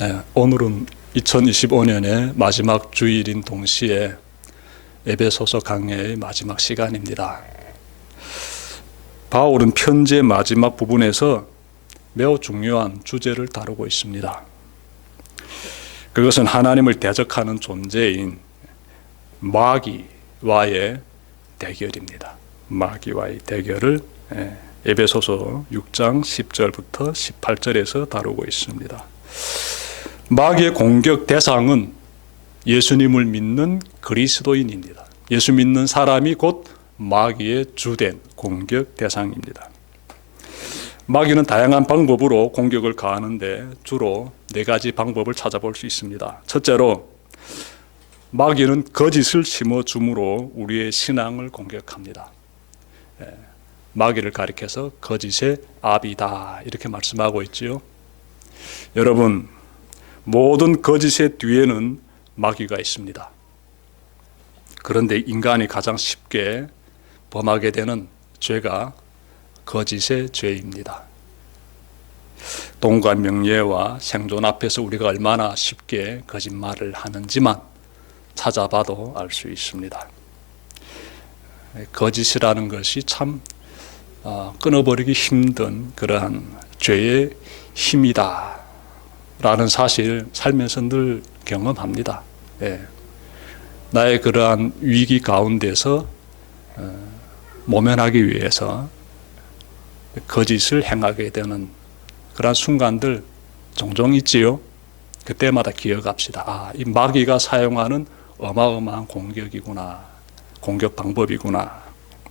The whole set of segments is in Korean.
네, 오늘은 2025년의 마지막 주일인 동시에 에베소서 강해의 마지막 시간입니다. 바울은 편지의 마지막 부분에서 매우 중요한 주제를 다루고 있습니다. 그것은 하나님을 대적하는 존재인 마귀와의 대결입니다. 마귀와의 대결을 에베소서 6장 10절부터 18절에서 다루고 있습니다. 마귀의 공격 대상은 예수님을 믿는 그리스도인입니다. 예수 믿는 사람이 곧 마귀의 주된 공격 대상입니다. 마귀는 다양한 방법으로 공격을 가하는데 주로 4가지 방법을 찾아볼 수 있습니다. 첫째로 마귀는 거짓을 심어줌으로 우리의 신앙을 공격합니다. 마귀를 가리켜서 거짓의 아비다 이렇게 말씀하고 있지요. 여러분, 모든 거짓의 뒤에는 마귀가 있습니다. 그런데 인간이 가장 쉽게 범하게 되는 죄가 거짓의 죄입니다. 돈과 명예와 생존 앞에서 우리가 얼마나 쉽게 거짓말을 하는지만 찾아봐도 알 수 있습니다. 거짓이라는 것이 참 끊어버리기 힘든 그러한 죄의 힘이다 라는 사실 살면서 늘 경험합니다. 나의 그러한 위기 가운데서 모면하기 위해서 거짓을 행하게 되는 그러한 순간들 종종 있지요. 그때마다 기억합시다. 이 마귀가 사용하는 어마어마한 공격이구나, 공격 방법이구나,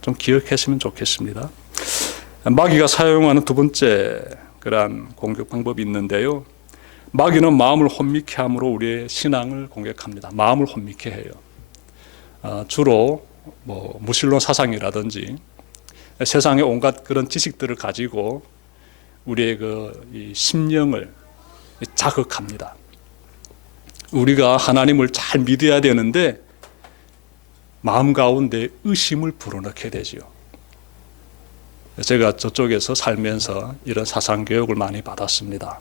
좀 기억했으면 좋겠습니다. 마귀가 사용하는 두 번째 그러한 공격 방법이 있는데요. 마귀는 마음을 혼미케 함으로 우리의 신앙을 공격합니다. 마음을 혼미케 해요. 주로 무신론 사상이라든지 세상의 온갖 그런 지식들을 가지고 우리의 이 심령을 자극합니다. 우리가 하나님을 잘 믿어야 되는데 마음 가운데 의심을 불어넣게 되지요. 제가 저쪽에서 살면서 이런 사상 교육을 많이 받았습니다.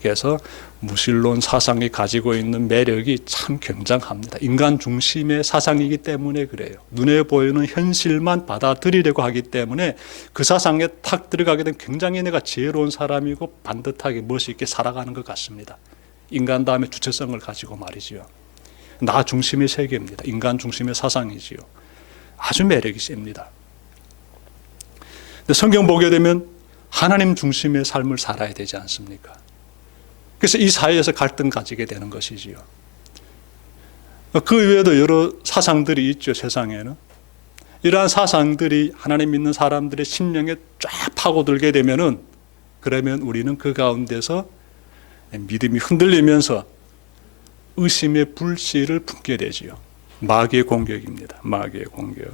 그래서 무신론 사상이 가지고 있는 매력이 참 굉장합니다. 인간 중심의 사상이기 때문에 그래요. 눈에 보이는 현실만 받아들이려고 하기 때문에 그 사상에 탁 들어가게 되면 굉장히 내가 지혜로운 사람이고 반듯하게 멋있게 살아가는 것 같습니다. 인간 다음에 주체성을 가지고 말이지요. 나 중심의 세계입니다. 인간 중심의 사상이지요. 아주 매력이 셉니다. 근데 성경 보게 되면 하나님 중심의 삶을 살아야 되지 않습니까? 그래서 이 사이에서 갈등 가지게 되는 것이지요. 그 외에도 여러 사상들이 있죠, 세상에는. 이러한 사상들이 하나님 믿는 사람들의 심령에 쫙 파고들게 되면은, 그러면 우리는 그 가운데서 믿음이 흔들리면서 의심의 불씨를 품게 되지요. 마귀의 공격입니다. 마귀의 공격.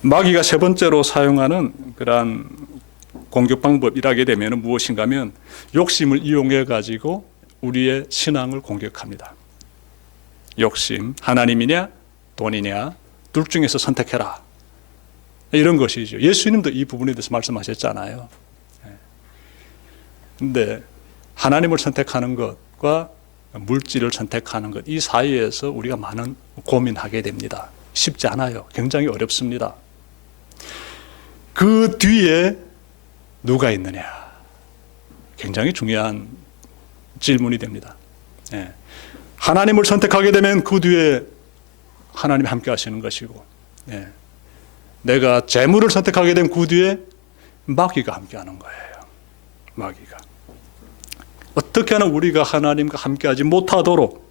마귀가 세 번째로 사용하는 그러한 공격 방법이라게 되면 무엇인가 하면 욕심을 이용해 가지고 우리의 신앙을 공격합니다. 욕심, 하나님이냐 돈이냐 둘 중에서 선택해라, 이런 것이죠. 예수님도 이 부분에 대해서 말씀하셨잖아요. 그런데 하나님을 선택하는 것과 물질을 선택하는 것, 이 사이에서 우리가 많은 고민하게 됩니다. 쉽지 않아요. 굉장히 어렵습니다. 그 뒤에 누가 있느냐, 굉장히 중요한 질문이 됩니다. 하나님을 선택하게 되면 그 뒤에 하나님이 함께 하시는 것이고, 내가 재물을 선택하게 되면 그 뒤에 마귀가 함께 하는 거예요. 마귀가. 어떻게 하나 우리가 하나님과 함께 하지 못하도록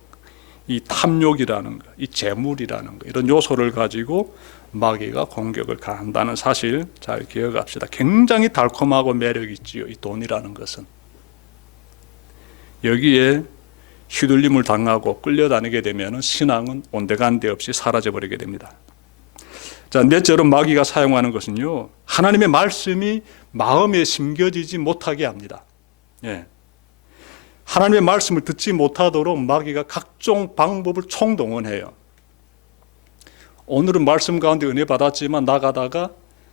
이 탐욕이라는 것, 이 재물이라는 것, 이런 요소를 가지고 마귀가 공격을 가한다는 사실 잘 기억합시다. 굉장히 달콤하고 매력이 있지요, 이 돈이라는 것은. 여기에 휘둘림을 당하고 끌려다니게 되면 신앙은 온데간데 없이 사라져버리게 됩니다. 자, 넷째로 마귀가 사용하는 것은요, 하나님의 말씀이 마음에 심겨지지 못하게 합니다. 하나님의 말씀을 듣지 못하도록 마귀가 각종 방법을 총동원해요. 오늘은 말씀 가운데 은혜 받았지만 나가다가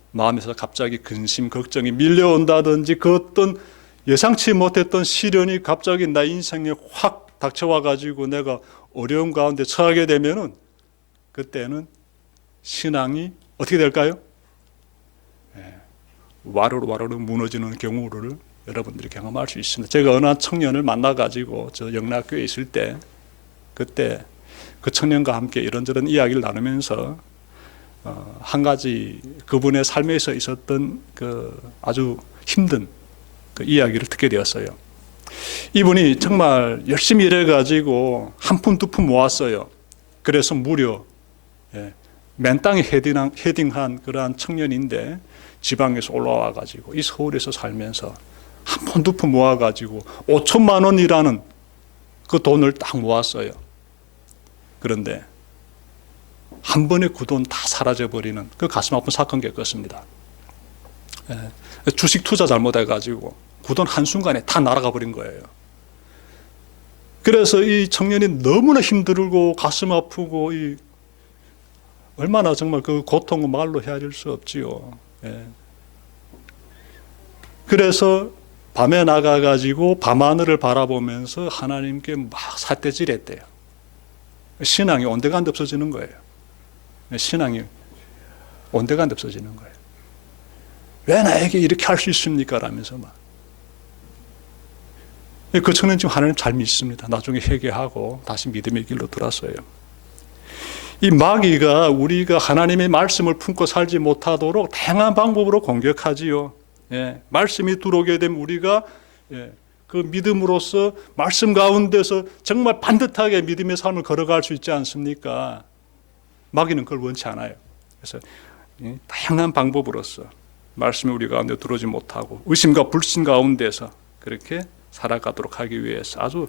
마음에서 갑자기 근심, 걱정이 밀려온다든지 그 어떤 예상치 못했던 시련이 갑자기 나 인생에 확 닥쳐와 가지고 내가 어려움 가운데 처하게 되면은 그때는 신앙이 어떻게 될까요? 와르르 무너지는 경우를 여러분들이 경험할 수 있습니다. 제가 어느 한 청년을 만나 가지고 저 영락교회에 있을 때 그때 그 청년과 함께 이런저런 이야기를 나누면서 한 가지 그분의 삶에서 있었던 그 아주 힘든 그 이야기를 듣게 되었어요. 이분이 정말 열심히 일해가지고 한 푼 두 푼 모았어요. 그래서 무려 맨 땅에 헤딩한 그러한 청년인데 지방에서 올라와가지고 이 서울에서 살면서 한 푼 두 푼 모아가지고 5천만 원이라는 그 돈을 딱 모았어요. 그런데 한 번에 그 돈 다 사라져버리는 그 가슴 아픈 사건 겪었습니다. 주식 투자 잘못해가지고 그 돈 한순간에 다 날아가 버린 거예요. 그래서 이 청년이 너무나 힘들고 가슴 아프고 얼마나 정말 그 고통을 말로 헤아릴 수 없지요. 그래서 밤에 나가가지고 밤하늘을 바라보면서 하나님께 막 삿대질했대요. 신앙이 온데간데 없어지는 거예요. 신앙이 온데간데 없어지는 거예요. 왜 나에게 이렇게 할 수 있습니까? 라면서 막. 그 청년 지금 하나님 잘 믿습니다. 나중에 회개하고 다시 믿음의 길로 돌아서요. 이 마귀가 우리가 하나님의 말씀을 품고 살지 못하도록 다양한 방법으로 공격하지요. 말씀이 들어오게 되면 우리가 그 믿음으로써 말씀 가운데서 정말 반듯하게 믿음의 삶을 걸어갈 수 있지 않습니까? 마귀는 그걸 원치 않아요. 그래서 다양한 방법으로서 말씀이 우리 가운데 들어오지 못하고 의심과 불신 가운데서 그렇게 살아가도록 하기 위해서 아주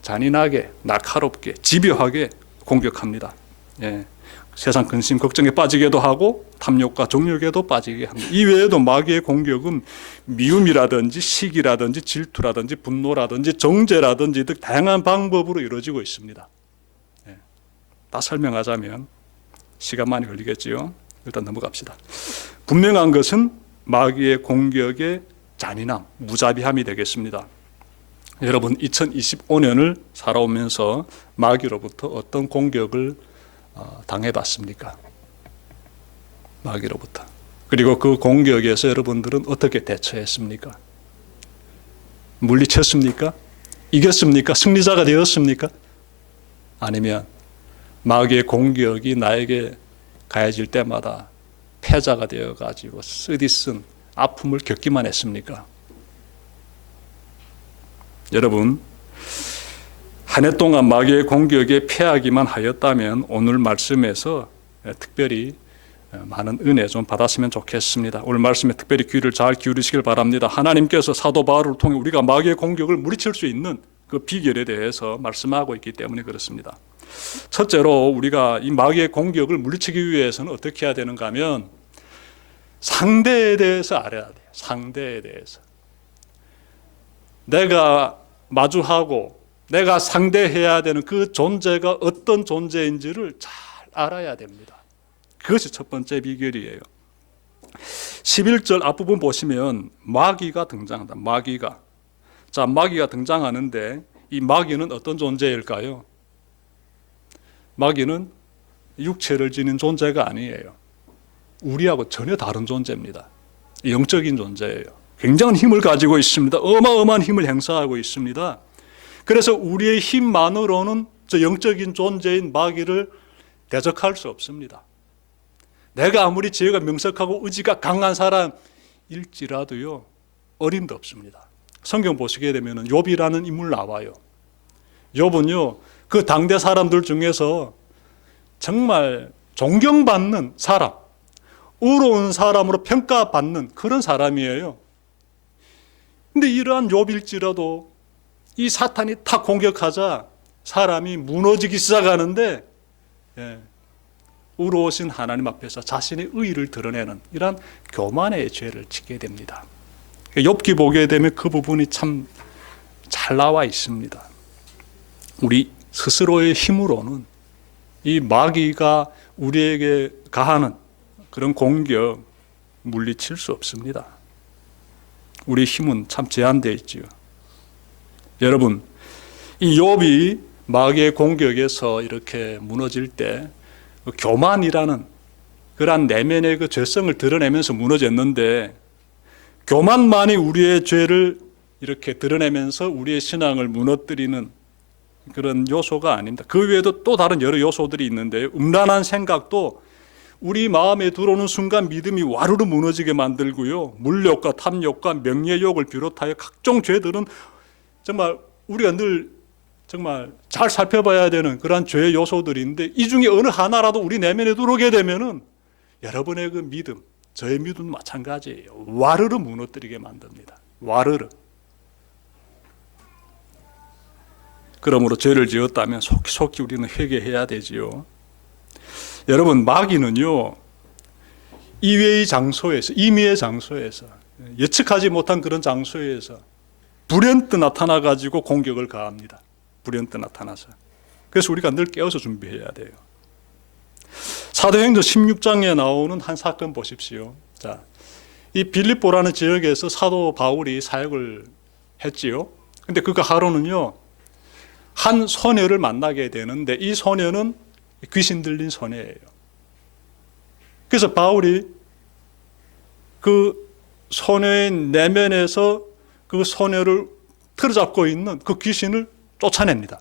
잔인하게 날카롭게 집요하게 공격합니다. 세상 근심 걱정에 빠지게도 하고 탐욕과 정욕에도 빠지게 합니다. 이 외에도 마귀의 공격은 미움이라든지 시기라든지 질투라든지 분노라든지 정죄라든지 등 다양한 방법으로 이루어지고 있습니다. 다 설명하자면 시간 많이 걸리겠지요. 일단 넘어갑시다. 분명한 것은 마귀의 공격의 잔인함, 무자비함이 되겠습니다. 여러분 2025년을 살아오면서 마귀로부터 어떤 공격을 당해봤습니까? 마귀로부터. 그리고 그 공격에서 여러분들은 어떻게 대처했습니까? 물리쳤습니까? 이겼습니까? 승리자가 되었습니까? 아니면 마귀의 공격이 나에게 가해질 때마다 패자가 되어가지고 쓰디쓴 아픔을 겪기만 했습니까? 여러분, 한 해 동안 마귀의 공격에 패하기만 하였다면 오늘 말씀에서 특별히 많은 은혜 좀 받았으면 좋겠습니다. 오늘 말씀에 특별히 귀를 잘 기울이시길 바랍니다. 하나님께서 사도 바울을 통해 우리가 마귀의 공격을 물리칠 수 있는 그 비결에 대해서 말씀하고 있기 때문에 그렇습니다. 첫째로 우리가 이 마귀의 공격을 물리치기 위해서는 어떻게 해야 되는가 하면 상대에 대해서 알아야 돼요. 상대에 대해서. 내가 마주하고 내가 상대해야 되는 그 존재가 어떤 존재인지를 잘 알아야 됩니다. 그것이 첫 번째 비결이에요. 11절 앞부분 보시면 마귀가 등장한다. 마귀가. 자, 마귀가 등장하는데 이 마귀는 어떤 존재일까요? 마귀는 육체를 지닌 존재가 아니에요. 우리하고 전혀 다른 존재입니다. 영적인 존재예요. 굉장한 힘을 가지고 있습니다. 어마어마한 힘을 행사하고 있습니다. 그래서 우리의 힘만으로는 저 영적인 존재인 마귀를 대적할 수 없습니다. 내가 아무리 지혜가 명석하고 의지가 강한 사람일지라도요, 어림도 없습니다. 성경 보시게 되면 욥이라는 인물 나와요. 욥은요, 그 당대 사람들 중에서 정말 존경받는 사람, 의로운 사람으로 평가받는 그런 사람이에요. 근데 이러한 욥일지라도 이 사탄이 탁 공격하자 사람이 무너지기 시작하는데 의로우신 하나님 앞에서 자신의 의의를 드러내는 이러한 교만의 죄를 짓게 됩니다. 욥기 보게 되면 그 부분이 참 잘 나와 있습니다. 우리 스스로의 힘으로는 이 마귀가 우리에게 가하는 그런 공격 물리칠 수 없습니다. 우리 힘은 참 제한되어 있지요. 여러분, 이 욥이 마귀의 공격에서 이렇게 무너질 때 교만이라는 그러한 내면의 그 죄성을 드러내면서 무너졌는데, 교만만이 우리의 죄를 이렇게 드러내면서 우리의 신앙을 무너뜨리는 그런 요소가 아닙니다. 그 외에도 또 다른 여러 요소들이 있는데요. 음란한 생각도 우리 마음에 들어오는 순간 믿음이 와르르 무너지게 만들고요. 물욕과 탐욕과 명예욕을 비롯하여 각종 죄들은 정말 우리가 늘 정말 잘 살펴봐야 되는 그러한 죄의 요소들인데, 이 중에 어느 하나라도 우리 내면에 들어오게 되면은 여러분의 그 믿음, 저의 믿음도 마찬가지예요. 와르르 무너뜨리게 만듭니다. 와르르. 그러므로 죄를 지었다면 속히 우리는 회개해야 되지요. 여러분, 마귀는요, 이외의 장소에서, 임의의 장소에서, 예측하지 못한 그런 장소에서 불현듯 나타나 가지고 공격을 가합니다. 불현듯 나타나서. 그래서 우리가 늘 깨어서 준비해야 돼요. 사도행전 16장에 나오는 한 사건 보십시오. 자, 이 빌립보라는 지역에서 사도 바울이 사역을 했지요. 근데 그가 하루는요, 한 소녀를 만나게 되는데, 이 소녀는 귀신 들린 소녀예요. 그래서 바울이 그 소녀의 내면에서 그 소녀를 틀어잡고 있는 그 귀신을 쫓아냅니다.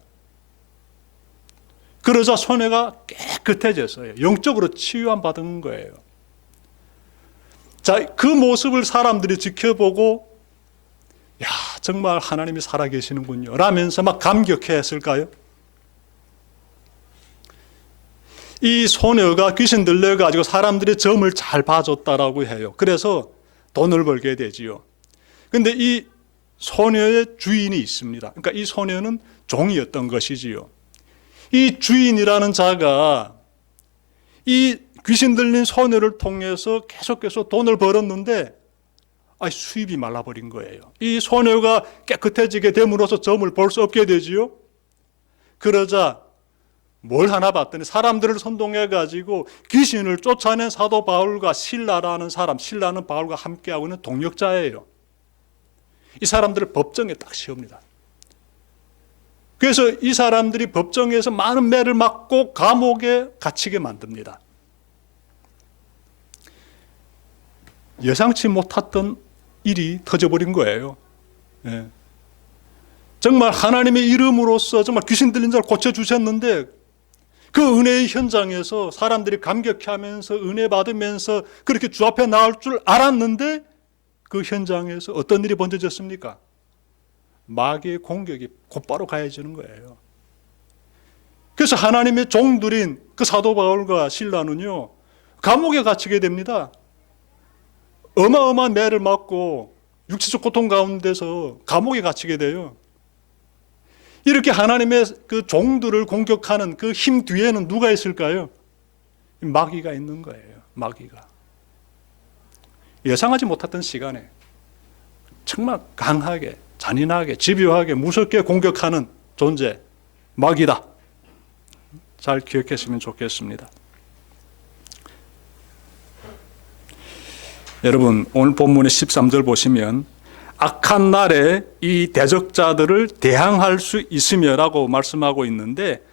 그러자 소녀가 깨끗해졌어요. 영적으로 치유함 받은 거예요. 자, 그 모습을 사람들이 지켜보고, 야, 정말 하나님이 살아계시는군요 라면서 막 감격했을까요? 이 소녀가 귀신 들려가지고 사람들의 점을 잘 봐줬다라고 해요. 그래서 돈을 벌게 되지요. 근데 이 소녀의 주인이 있습니다. 그러니까 이 소녀는 종이었던 것이지요. 이 주인이라는 자가 이 귀신 들린 소녀를 통해서 계속해서 돈을 벌었는데, 수입이 말라버린 거예요. 이 소녀가 깨끗해지게 됨으로써 점을 볼 수 없게 되지요. 그러자 뭘 하나 봤더니 사람들을 선동해 가지고 귀신을 쫓아낸 사도 바울과 실라라는 사람, 실라는 바울과 함께하고 있는 동역자예요. 이 사람들을 법정에 딱 세웁니다. 그래서 이 사람들이 법정에서 많은 매를 맞고 감옥에 갇히게 만듭니다. 예상치 못했던 일이 터져버린 거예요. 예. 정말 하나님의 이름으로서 정말 귀신 들린 자를 고쳐주셨는데, 그 은혜의 현장에서 사람들이 감격해하면서 은혜 받으면서 그렇게 주 앞에 나올 줄 알았는데, 그 현장에서 어떤 일이 번져졌습니까? 마귀의 공격이 곧바로 가해지는 거예요. 그래서 하나님의 종들인 그 사도 바울과 실라는요, 감옥에 갇히게 됩니다. 어마어마한 매를 맞고 육체적 고통 가운데서 감옥에 갇히게 돼요. 이렇게 하나님의 그 종들을 공격하는 그 힘 뒤에는 누가 있을까요? 마귀가 있는 거예요. 마귀가. 예상하지 못했던 시간에 정말 강하게, 잔인하게, 집요하게, 무섭게 공격하는 존재, 마귀다. 잘 기억했으면 좋겠습니다. 여러분, 오늘 본문의 13절 보시면 악한 날에 이 대적자들을 대항할 수 있으며라고 말씀하고 있는데,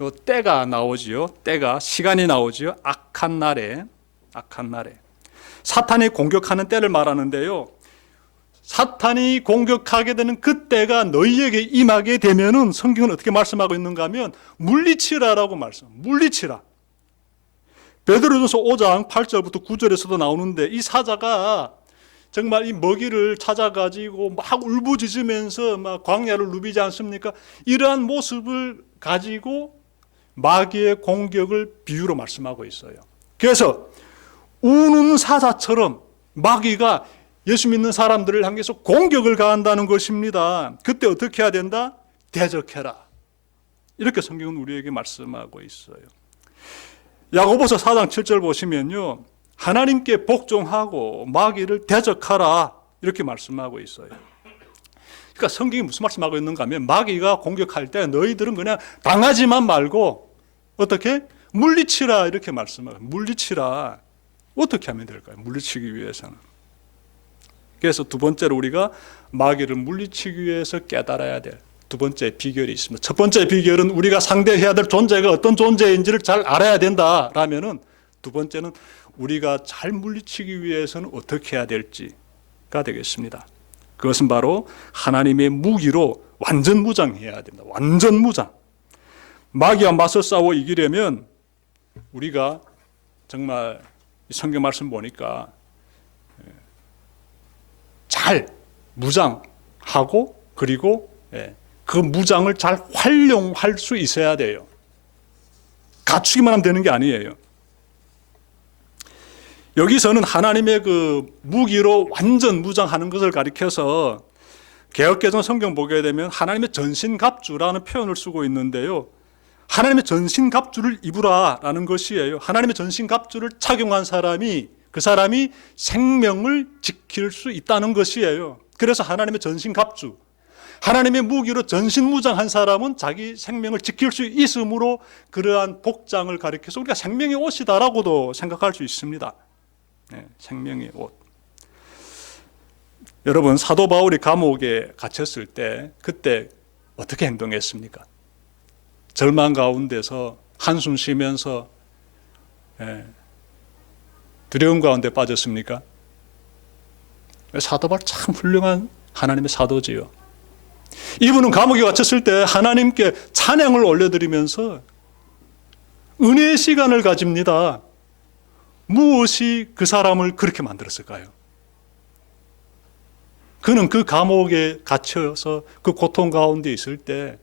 요 때가 나오지요. 때가, 시간이 나오지요. 악한 날에, 악한 날에. 사탄이 공격하는 때를 말하는데요. 사탄이 공격하게 되는 그때가 너희에게 임하게 되면은 성경은 어떻게 말씀하고 있는가 하면 물리치라라고 물리치라. 베드로전서 5장 8절부터 9절에서도 나오는데, 이 사자가 정말 이 먹이를 찾아가지고 막 울부짖으면서 막 광야를 누비지 않습니까? 이러한 모습을 가지고 마귀의 공격을 비유로 말씀하고 있어요. 그래서 우는 사자처럼 마귀가 예수 믿는 사람들을 향해서 공격을 가한다는 것입니다. 그때 어떻게 해야 된다? 대적해라. 이렇게 성경은 우리에게 말씀하고 있어요. 야고보서 4장 7절 보시면요, 하나님께 복종하고 마귀를 대적하라 이렇게 말씀하고 있어요. 그러니까 성경이 무슨 말씀하고 있는가 하면, 마귀가 공격할 때 너희들은 그냥 당하지만 말고 어떻게? 물리치라 이렇게 말씀하고. 물리치라. 어떻게 하면 될까요? 물리치기 위해서는 그래서 두 번째로 우리가 마귀를 물리치기 위해서 깨달아야 될 두 번째 비결이 있습니다. 첫 번째 비결은 우리가 상대해야 될 존재가 어떤 존재인지를 잘 알아야 된다라면은, 두 번째는 우리가 잘 물리치기 위해서는 어떻게 해야 될지가 되겠습니다. 그것은 바로 하나님의 무기로 완전 무장해야 됩니다. 완전 무장. 마귀와 맞서 싸워 이기려면 우리가 정말 성경 말씀 보니까 잘 무장하고, 그리고 그 무장을 잘 활용할 수 있어야 돼요. 갖추기만 하면 되는 게 아니에요. 여기서는 하나님의 그 무기로 완전 무장하는 것을 가리켜서 개역개정 성경 보게 되면 하나님의 전신갑주라는 표현을 쓰고 있는데요. 하나님의 전신갑주를 입으라라는 것이에요. 하나님의 전신갑주를 착용한 사람이, 그 사람이 생명을 지킬 수 있다는 것이에요. 그래서 하나님의 전신갑주, 하나님의 무기로 전신무장한 사람은 자기 생명을 지킬 수 있으므로 그러한 복장을 가리켜서 우리가 생명의 옷이다라고도 생각할 수 있습니다. 생명의 옷. 여러분, 사도 바울이 감옥에 갇혔을 때 그때 어떻게 행동했습니까? 절망 가운데서 한숨 쉬면서 두려움 가운데 빠졌습니까? 사도 바울 참 훌륭한 하나님의 사도지요. 이분은 감옥에 갇혔을 때 하나님께 찬양을 올려드리면서 은혜의 시간을 가집니다. 무엇이 그 사람을 그렇게 만들었을까요? 그는 그 감옥에 갇혀서 그 고통 가운데 있을 때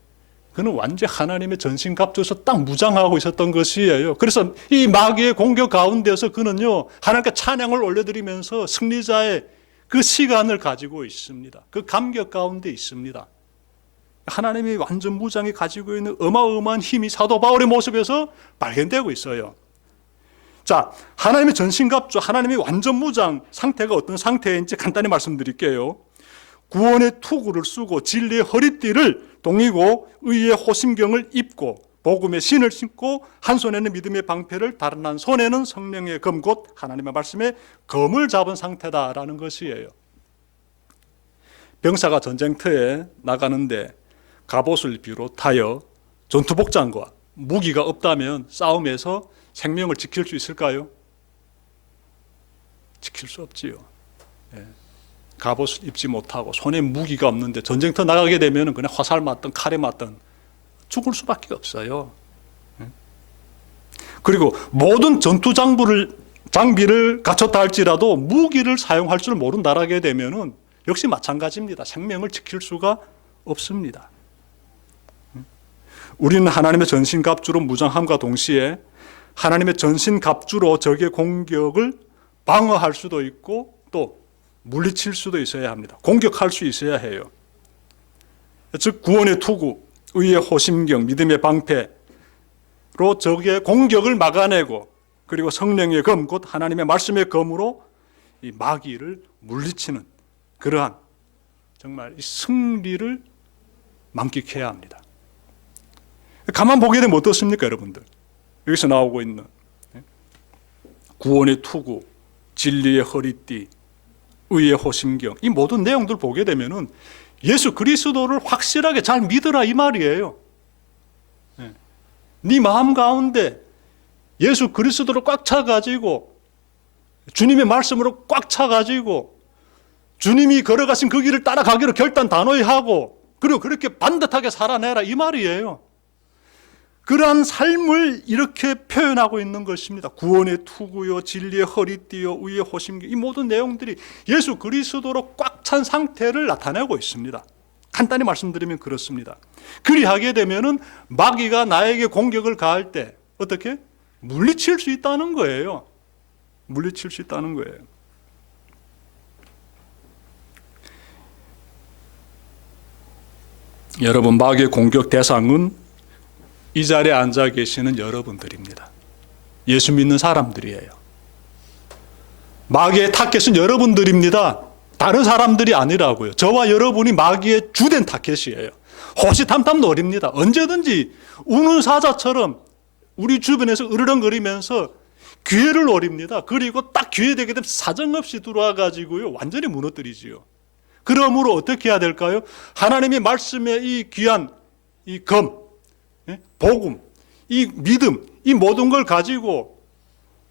그는 완전히 하나님의 전신갑주에서 딱 무장하고 있었던 것이에요. 그래서 이 마귀의 공격 가운데서 그는요, 하나님께 찬양을 올려드리면서 승리자의 그 시간을 가지고 있습니다. 그 감격 가운데 있습니다. 하나님이 완전 무장이 가지고 있는 어마어마한 힘이 사도 바울의 모습에서 발견되고 있어요. 자, 하나님의 전신갑주, 하나님의 완전 무장 상태가 어떤 상태인지 간단히 말씀드릴게요. 구원의 투구를 쓰고 진리의 허리띠를 동이고 의의 호심경을 입고 복음의 신을 신고 한 손에는 믿음의 방패를 다른 한 손에는 성령의 검 곧 하나님의 말씀에 검을 잡은 상태다라는 것이에요. 병사가 전쟁터에 나가는데 갑옷을 비롯하여 전투복장과 무기가 없다면 싸움에서 생명을 지킬 수 있을까요? 지킬 수 없지요. 갑옷을 입지 못하고 손에 무기가 없는데 전쟁터 나가게 되면 그냥 화살 맞든 칼에 맞든 죽을 수밖에 없어요. 그리고 모든 전투 장비를 갖췄다 할지라도 무기를 사용할 줄 모른다라게 되면 역시 마찬가지입니다. 생명을 지킬 수가 없습니다. 우리는 하나님의 전신갑주로 무장함과 동시에 하나님의 전신갑주로 적의 공격을 방어할 수도 있고 또 물리칠 수도 있어야 합니다. 공격할 수 있어야 해요. 즉 구원의 투구, 의의 호심경, 믿음의 방패로 적의 공격을 막아내고, 그리고 성령의 검, 곧 하나님의 말씀의 검으로 이 마귀를 물리치는 그러한 정말 이 승리를 만끽해야 합니다. 가만 보게 되면 어떻습니까, 여러분들? 여기서 나오고 있는 구원의 투구, 진리의 허리띠, 의의 호심경, 이 모든 내용들 보게 되면은 예수 그리스도를 확실하게 잘 믿으라 이 말이에요. 네 마음 가운데 예수 그리스도를 꽉 차가지고 주님의 말씀으로 꽉 차가지고 주님이 걸어가신 그 길을 따라가기로 결단 단호히 하고, 그리고 그렇게 반듯하게 살아내라 이 말이에요. 그러한 삶을 이렇게 표현하고 있는 것입니다. 구원의 투구요, 진리의 허리띠요, 의의 호심경, 이 모든 내용들이 예수 그리스도로 꽉 찬 상태를 나타내고 있습니다. 간단히 말씀드리면 그렇습니다. 그리하게 되면은 마귀가 나에게 공격을 가할 때 어떻게? 물리칠 수 있다는 거예요. 물리칠 수 있다는 거예요. 여러분, 마귀의 공격 대상은 이 자리에 앉아 계시는 여러분들입니다. 예수 믿는 사람들이에요. 마귀의 타겟은 여러분들입니다. 다른 사람들이 아니라고요. 저와 여러분이 마귀의 주된 타겟이에요. 호시탐탐 노립니다. 언제든지 우는 사자처럼 우리 주변에서 으르렁거리면서 기회를 노립니다. 그리고 딱 기회 되게 되면 사정없이 들어와 가지고요 완전히 무너뜨리지요. 그러므로 어떻게 해야 될까요? 하나님의 말씀에 이 귀한 이 검, 복음, 이 믿음, 이 모든 걸 가지고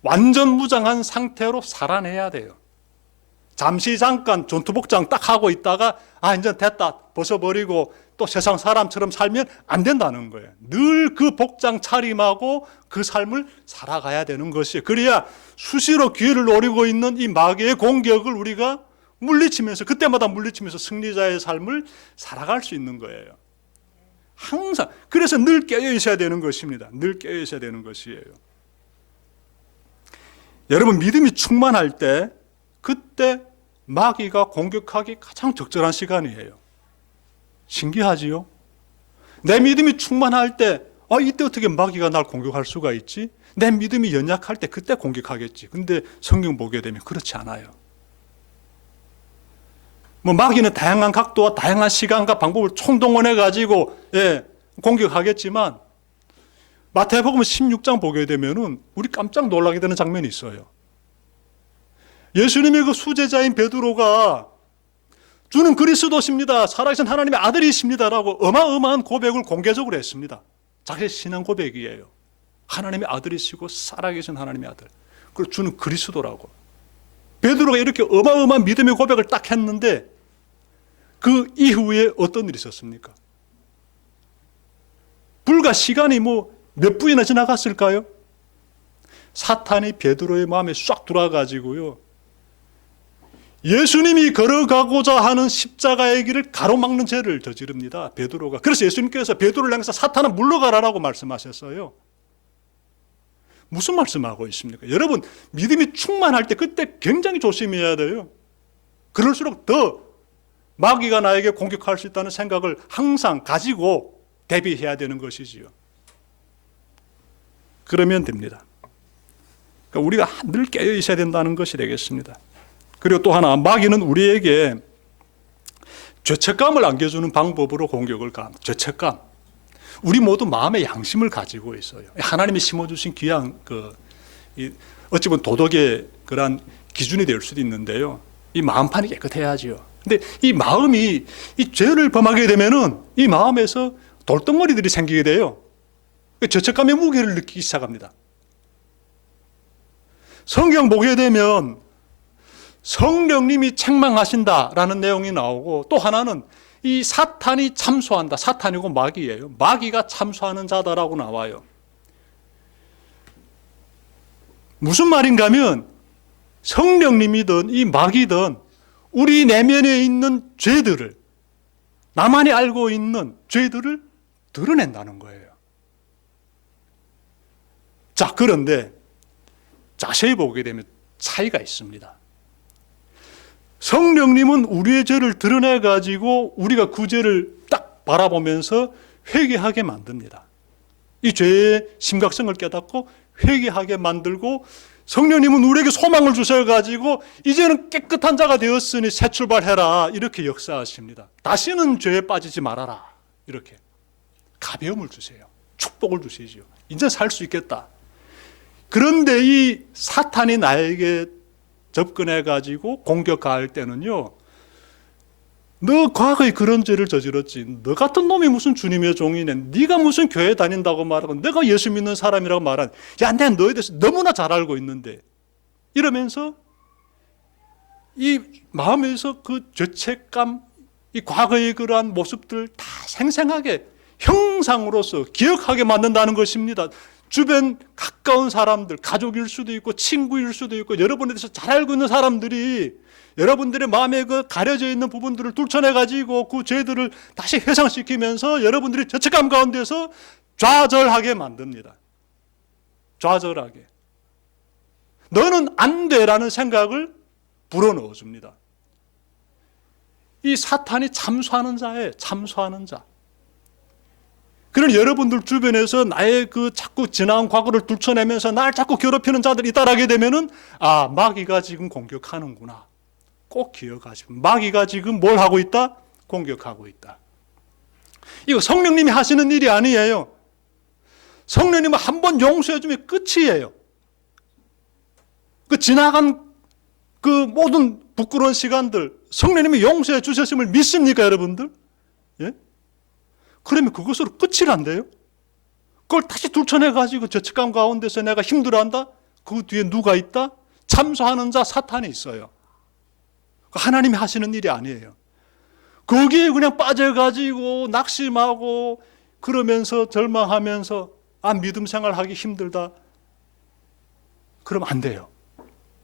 완전 무장한 상태로 살아내야 돼요. 잠시 잠깐 전투복장 딱 하고 있다가 이제 됐다 벗어버리고 또 세상 사람처럼 살면 안 된다는 거예요. 늘 그 복장 차림하고 그 삶을 살아가야 되는 것이에요. 그래야 수시로 기회를 노리고 있는 이 마귀의 공격을 우리가 물리치면서 그때마다 물리치면서 승리자의 삶을 살아갈 수 있는 거예요. 항상 그래서 늘 깨어 있어야 되는 것입니다. 늘 깨어 있어야 되는 것이에요. 여러분 믿음이 충만할 때 그때 마귀가 공격하기 가장 적절한 시간이에요. 신기하지요? 내 믿음이 충만할 때 이때 어떻게 마귀가 날 공격할 수가 있지? 내 믿음이 연약할 때 그때 공격하겠지. 근데 성경 보게 되면 그렇지 않아요. 마귀는 다양한 각도와 다양한 시간과 방법을 총동원해 가지고 공격하겠지만 마태복음 16장 보게 되면은 우리 깜짝 놀라게 되는 장면이 있어요. 예수님의 그 수제자인 베드로가 주는 그리스도십니다. 살아계신 하나님의 아들이십니다라고 어마어마한 고백을 공개적으로 했습니다. 자기의 신앙 고백이에요. 하나님의 아들이시고 살아계신 하나님의 아들. 그리고 주는 그리스도라고. 베드로가 이렇게 어마어마한 믿음의 고백을 딱 했는데 그 이후에 어떤 일이 있었습니까? 불과 시간이 몇 분이나 지나갔을까요? 사탄이 베드로의 마음에 싹 들어와가지고요. 예수님이 걸어가고자 하는 십자가의 길을 가로막는 죄를 저지릅니다. 베드로가. 그래서 예수님께서 베드로를 향해서 사탄아 물러가라라고 말씀하셨어요. 무슨 말씀하고 있습니까? 여러분 믿음이 충만할 때 그때 굉장히 조심해야 돼요. 그럴수록 더 마귀가 나에게 공격할 수 있다는 생각을 항상 가지고 대비해야 되는 것이지요. 그러면 됩니다. 그러니까 우리가 늘 깨어 있어야 된다는 것이 되겠습니다. 그리고 또 하나, 마귀는 우리에게 죄책감을 안겨주는 방법으로 공격을 가합니다. 죄책감. 우리 모두 마음의 양심을 가지고 있어요. 하나님이 심어주신 귀한 어찌 보면 도덕의 그런 기준이 될 수도 있는데요. 이 마음판이 깨끗해야지요. 근데 이 마음이 이 죄를 범하게 되면은 이 마음에서 돌덩어리들이 생기게 돼요. 죄책감의 무게를 느끼기 시작합니다. 성경 보게 되면 성령님이 책망하신다라는 내용이 나오고 또 하나는 이 사탄이 참소한다. 사탄이고 마귀예요. 마귀가 참소하는 자다라고 나와요. 무슨 말인가 하면 성령님이든 이 마귀든 우리 내면에 있는 죄들을 나만이 알고 있는 죄들을 드러낸다는 거예요. 자, 그런데 자세히 보게 되면 차이가 있습니다. 성령님은 우리의 죄를 드러내가지고 우리가 그 죄를 딱 바라보면서 회개하게 만듭니다. 이 죄의 심각성을 깨닫고 회개하게 만들고 성령님은 우리에게 소망을 주셔가지고 이제는 깨끗한 자가 되었으니 새 출발해라 이렇게 역사하십니다. 다시는 죄에 빠지지 말아라 이렇게 가벼움을 주세요. 축복을 주시지요. 이제 살 수 있겠다. 그런데 이 사탄이 나에게 접근해가지고 공격할 때는요, 너 과거에 그런 죄를 저질렀지. 너 같은 놈이 무슨 주님의 종이네. 네가 무슨 교회 다닌다고 말하고 내가 예수 믿는 사람이라고 말한. 야, 내가 너에 대해서 너무나 잘 알고 있는데. 이러면서 이 마음에서 그 죄책감, 이 과거의 그러한 모습들 다 생생하게 형상으로서 기억하게 만든다는 것입니다. 주변 가까운 사람들, 가족일 수도 있고 친구일 수도 있고 여러분에 대해서 잘 알고 있는 사람들이 여러분들의 마음에 그 가려져 있는 부분들을 뚫쳐내 가지고 그 죄들을 다시 회상시키면서 여러분들이 죄책감 가운데서 좌절하게 만듭니다. 좌절하게. 너는 안 돼라는 생각을 불어넣어 줍니다. 이 사탄이 참소하는 자예요. 참소하는 자. 그런 여러분들 주변에서 나의 그 자꾸 지나온 과거를 뚫쳐내면서 날 자꾸 괴롭히는 자들이 있다라게 되면은 마귀가 지금 공격하는구나. 꼭 기억하시고 마귀가 지금 뭘 하고 있다? 공격하고 있다. 이거 성령님이 하시는 일이 아니에요. 성령님은 한 번 용서해 주면 끝이에요. 그 지나간 그 모든 부끄러운 시간들 성령님이 용서해 주셨음을 믿습니까, 여러분들? 예? 그러면 그것으로 끝이 안 돼요? 그걸 다시 들춰내가지고 죄책감 가운데서 내가 힘들어한다? 그 뒤에 누가 있다? 참소하는 자 사탄이 있어요. 하나님이 하시는 일이 아니에요. 거기에 그냥 빠져가지고 낙심하고 그러면서 절망하면서 믿음 생활하기 힘들다. 그러면 안 돼요.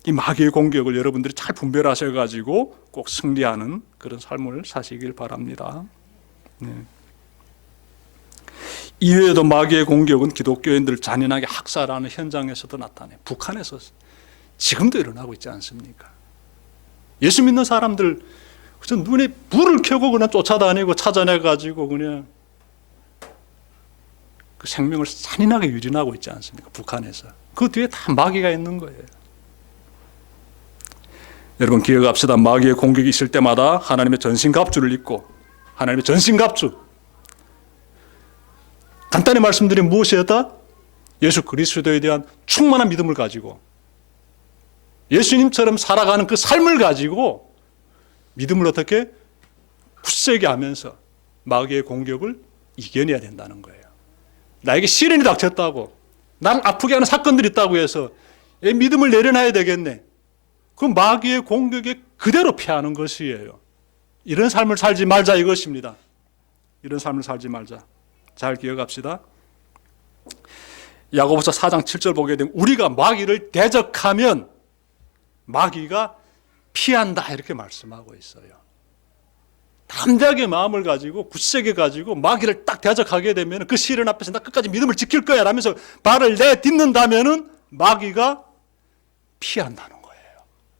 이 마귀의 공격을 여러분들이 잘 분별하셔가지고 꼭 승리하는 그런 삶을 사시길 바랍니다. 네. 이외에도 마귀의 공격은 기독교인들을 잔인하게 학살하는 현장에서도 나타나요. 북한에서 지금도 일어나고 있지 않습니까? 예수 믿는 사람들 그저 눈에 불을 켜고 그냥 쫓아다니고 찾아내가지고 그냥 그 생명을 잔인하게 유린하고 있지 않습니까? 북한에서. 그 뒤에 다 마귀가 있는 거예요. 여러분 기억합시다. 마귀의 공격이 있을 때마다 하나님의 전신갑주를 입고 하나님의 전신갑주 간단히 말씀드리면 무엇이었다? 예수 그리스도에 대한 충만한 믿음을 가지고 예수님처럼 살아가는 그 삶을 가지고 믿음을 어떻게 굳세게 하면서 마귀의 공격을 이겨내야 된다는 거예요. 나에게 시련이 닥쳤다고 나를 아프게 하는 사건들이 있다고 해서 믿음을 내려놔야 되겠네. 그 마귀의 공격에 그대로 피하는 것이에요. 이런 삶을 살지 말자 이것입니다. 이런 삶을 살지 말자. 잘 기억합시다. 야고보서 4장 7절 보게 되면 우리가 마귀를 대적하면 마귀가 피한다 이렇게 말씀하고 있어요. 담대하게 마음을 가지고 굳세게 가지고 마귀를 딱 대적하게 되면 그 시련 앞에서 나 끝까지 믿음을 지킬 거야 라면서 발을 내딛는다면 마귀가 피한다는 거예요.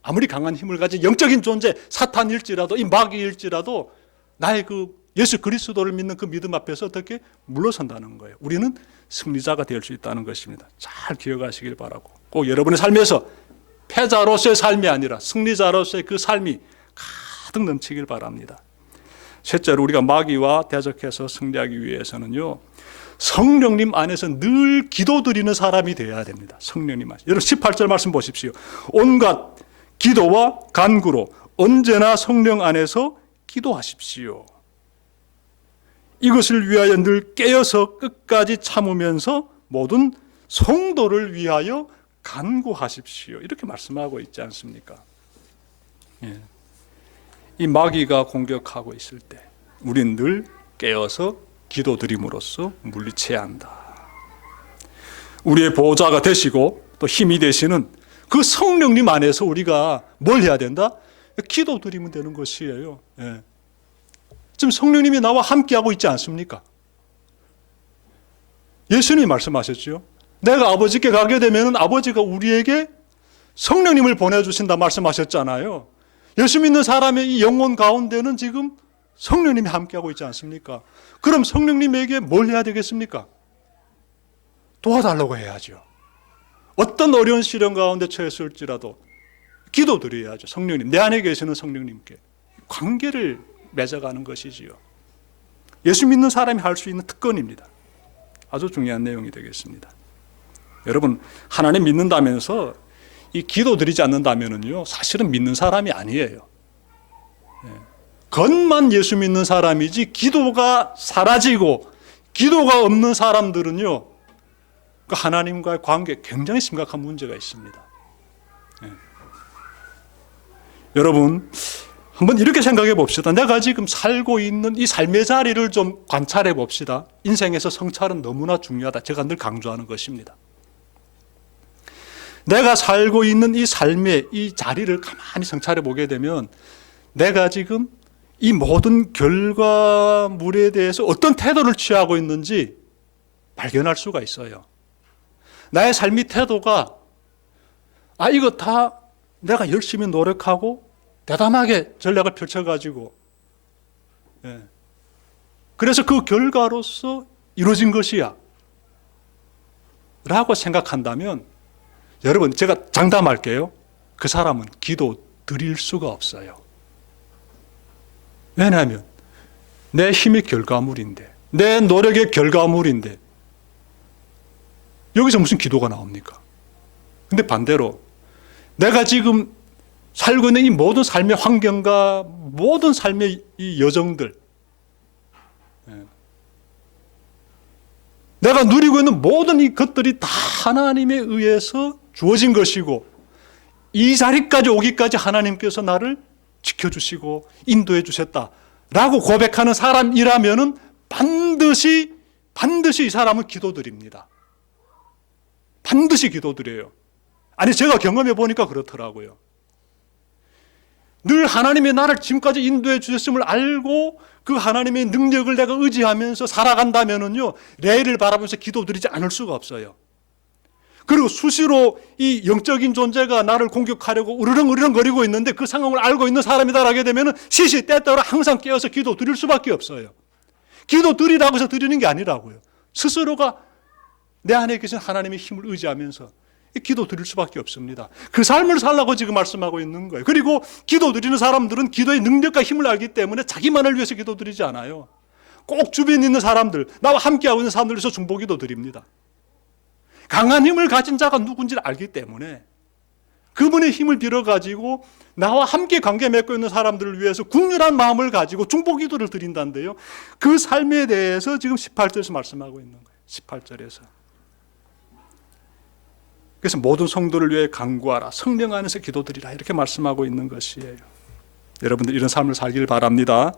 아무리 강한 힘을 가진 영적인 존재 사탄일지라도 이 마귀일지라도 나의 그 예수 그리스도를 믿는 그 믿음 앞에서 어떻게 물러선다는 거예요. 우리는 승리자가 될 수 있다는 것입니다. 잘 기억하시길 바라고 꼭 여러분의 삶에서 패자로서의 삶이 아니라 승리자로서의 그 삶이 가득 넘치길 바랍니다. 셋째로 우리가 마귀와 대적해서 승리하기 위해서는요 성령님 안에서 늘 기도드리는 사람이 되어야 됩니다. 성령님 안에서. 여러분 18절 말씀 보십시오. 온갖 기도와 간구로 언제나 성령 안에서 기도하십시오. 이것을 위하여 늘 깨어서 끝까지 참으면서 모든 성도를 위하여 간구하십시오. 이렇게 말씀하고 있지 않습니까? 예. 이 마귀가 공격하고 있을 때 우리는 늘 깨어서 기도드림으로써 물리쳐야 한다. 우리의 보호자가 되시고 또 힘이 되시는 그 성령님 안에서 우리가 뭘 해야 된다? 기도드리면 되는 것이에요. 예. 지금 성령님이 나와 함께하고 있지 않습니까? 예수님이 말씀하셨죠. 내가 아버지께 가게 되면 아버지가 우리에게 성령님을 보내주신다 말씀하셨잖아요. 예수 믿는 사람의 이 영혼 가운데는 지금 성령님이 함께하고 있지 않습니까? 그럼 성령님에게 뭘 해야 되겠습니까? 도와달라고 해야죠. 어떤 어려운 시련 가운데 처했을지라도 기도드려야죠. 성령님, 내 안에 계시는 성령님께 관계를 맺어가는 것이지요. 예수 믿는 사람이 할 수 있는 특권입니다. 아주 중요한 내용이 되겠습니다. 여러분 하나님 믿는다면서 이 기도드리지 않는다면은요 사실은 믿는 사람이 아니에요. 겉만 예수 믿는 사람이지 기도가 사라지고 기도가 없는 사람들은요 그 하나님과의 관계에 굉장히 심각한 문제가 있습니다. 여러분 한번 이렇게 생각해 봅시다. 내가 지금 살고 있는 이 삶의 자리를 좀 관찰해 봅시다. 인생에서 성찰은 너무나 중요하다. 제가 늘 강조하는 것입니다. 내가 살고 있는 이 삶의 이 자리를 가만히 성찰해 보게 되면 내가 지금 이 모든 결과물에 대해서 어떤 태도를 취하고 있는지 발견할 수가 있어요. 나의 삶의 태도가 이거 다 내가 열심히 노력하고 대담하게 전략을 펼쳐가지고 그래서 그 결과로서 이루어진 것이야 라고 생각한다면 여러분 제가 장담할게요. 그 사람은 기도 드릴 수가 없어요. 왜냐하면 내 힘의 결과물인데 내 노력의 결과물인데 여기서 무슨 기도가 나옵니까? 근데 반대로 내가 지금 살고 있는 이 모든 삶의 환경과 모든 삶의 이 여정들, 내가 누리고 있는 모든 이 것들이 다 하나님에 의해서 주어진 것이고, 이 자리까지 오기까지 하나님께서 나를 지켜주시고 인도해 주셨다라고 고백하는 사람이라면은 반드시 이 사람은 기도드립니다. 반드시 기도드려요. 아니, 제가 경험해 보니까 그렇더라고요. 늘 하나님이 나를 지금까지 인도해 주셨음을 알고 그 하나님의 능력을 내가 의지하면서 살아간다면은요, 내일을 바라보면서 기도드리지 않을 수가 없어요. 그리고 수시로 이 영적인 존재가 나를 공격하려고 으르렁 거리고 있는데 그 상황을 알고 있는 사람이다라고 하게 되면은 시시때때로 항상 깨어서 기도드릴 수밖에 없어요. 기도드리라고 해서 드리는 게 아니라고요. 스스로가 내 안에 계신 하나님의 힘을 의지하면서 기도드릴 수밖에 없습니다. 그 삶을 살라고 지금 말씀하고 있는 거예요. 그리고 기도드리는 사람들은 기도의 능력과 힘을 알기 때문에 자기만을 위해서 기도드리지 않아요. 꼭 주변에 있는 사람들, 나와 함께하고 있는 사람들을 위해서 중보기도 드립니다. 강한 힘을 가진 자가 누군지를 알기 때문에 그분의 힘을 빌어가지고 나와 함께 관계 맺고 있는 사람들을 위해서 국률한 마음을 가지고 중보기도를 드린다는데요, 그 삶에 대해서 지금 18절에서 말씀하고 있는 거예요. 18절에서. 그래서 모든 성도를 위해 간구하라, 성령 안에서 기도드리라, 이렇게 말씀하고 있는 것이에요. 여러분들 이런 삶을 살길 바랍니다.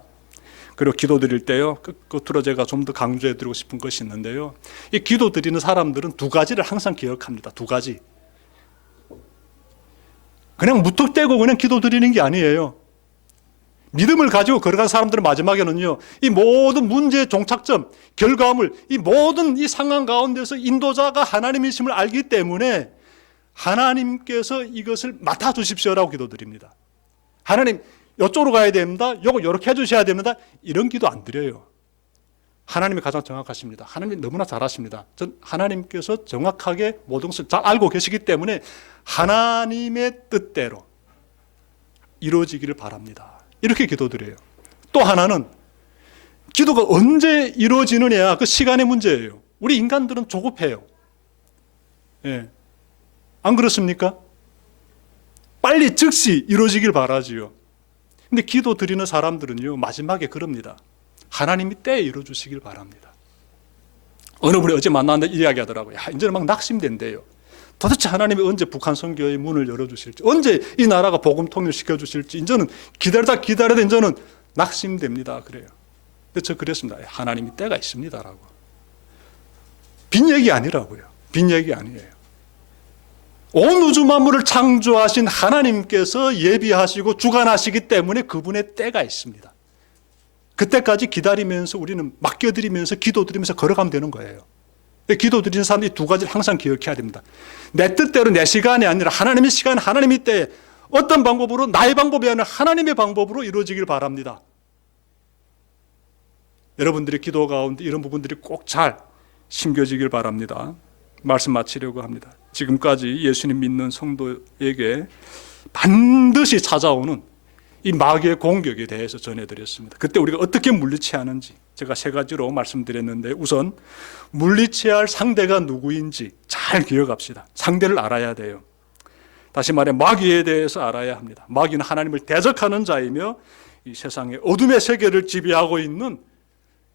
그리고 기도드릴 때요, 끝으로 제가 좀 더 강조해드리고 싶은 것이 있는데요, 이 기도드리는 사람들은 두 가지를 항상 기억합니다. 두 가지. 그냥 무턱대고 그냥 기도드리는 게 아니에요. 믿음을 가지고 걸어간 사람들은 마지막에는요, 이 모든 문제의 종착점, 결과물, 이 모든 이 상황 가운데서 인도자가 하나님이심을 알기 때문에 하나님께서 이것을 맡아주십시오라고 기도드립니다. 하나님, 이쪽으로 가야 됩니다. 요거 이렇게 해주셔야 됩니다. 이런 기도 안 드려요. 하나님이 가장 정확하십니다. 하나님이 너무나 잘하십니다. 전 하나님께서 정확하게 모든 것을 잘 알고 계시기 때문에 하나님의 뜻대로 이루어지기를 바랍니다. 이렇게 기도드려요. 또 하나는 기도가 언제 이루어지느냐, 그 시간의 문제예요. 우리 인간들은 조급해요. 예. 안 그렇습니까? 빨리 즉시 이루어지길 바라지요. 근데 기도 드리는 사람들은요, 마지막에 그럽니다. 하나님이 때에 이루어주시길 바랍니다. 어느 분이 어제 만났는데 이야기하더라고요. 이제는 막 낙심된대요. 도대체 하나님이 언제 북한 선교의 문을 열어주실지, 언제 이 나라가 복음 통일시켜 주실지, 이제는 기다리다 이제는 낙심됩니다. 그래요. 근데 저 그랬습니다. 하나님이 때가 있습니다라고. 빈 얘기 아니라고요. 빈 얘기 아니에요. 온 우주 만물을 창조하신 하나님께서 예비하시고 주관하시기 때문에 그분의 때가 있습니다. 그때까지 기다리면서 우리는 맡겨드리면서 기도드리면서 걸어가면 되는 거예요. 기도드리는 사람이 두 가지를 항상 기억해야 됩니다. 내 뜻대로 내 시간이 아니라 하나님의 시간, 하나님의 때에 어떤 방법으로, 나의 방법이 아니라 하나님의 방법으로 이루어지길 바랍니다. 여러분들의 기도 가운데 이런 부분들이 꼭 잘 심겨지길 바랍니다. 말씀 마치려고 합니다. 지금까지 예수님 믿는 성도에게 반드시 찾아오는 이 마귀의 공격에 대해서 전해드렸습니다. 그때 우리가 어떻게 물리쳐야 하는지 제가 세 가지로 말씀드렸는데, 우선 물리쳐야 할 상대가 누구인지 잘 기억합시다. 상대를 알아야 돼요. 다시 말해 마귀에 대해서 알아야 합니다. 마귀는 하나님을 대적하는 자이며 이 세상의 어둠의 세계를 지배하고 있는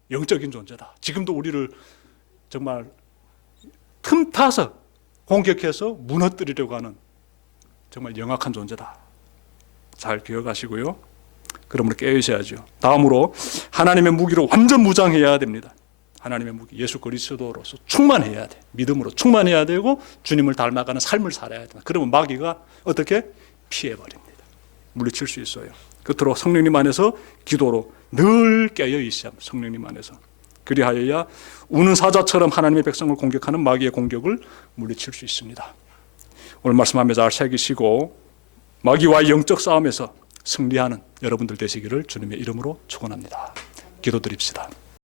영적인 존재다. 지금도 우리를 정말 틈타서 공격해서 무너뜨리려고 하는 정말 영악한 존재다. 잘 기억하시고요. 그러므로 깨어있어야죠. 다음으로 하나님의 무기로 완전 무장해야 됩니다. 하나님의 무기, 예수 그리스도로서 충만해야 돼. 믿음으로 충만해야 되고 주님을 닮아가는 삶을 살아야 된다. 그러면 마귀가 어떻게? 피해버립니다. 물리칠 수 있어요. 끝으로 성령님 안에서 기도로 늘 깨어있어야 합니다. 성령님 안에서. 그리하여야 우는 사자처럼 하나님의 백성을 공격하는 마귀의 공격을 물리칠 수 있습니다. 오늘 말씀하며 잘 새기시고 마귀와의 영적 싸움에서 승리하는 여러분들 되시기를 주님의 이름으로 축원합니다. 기도드립시다.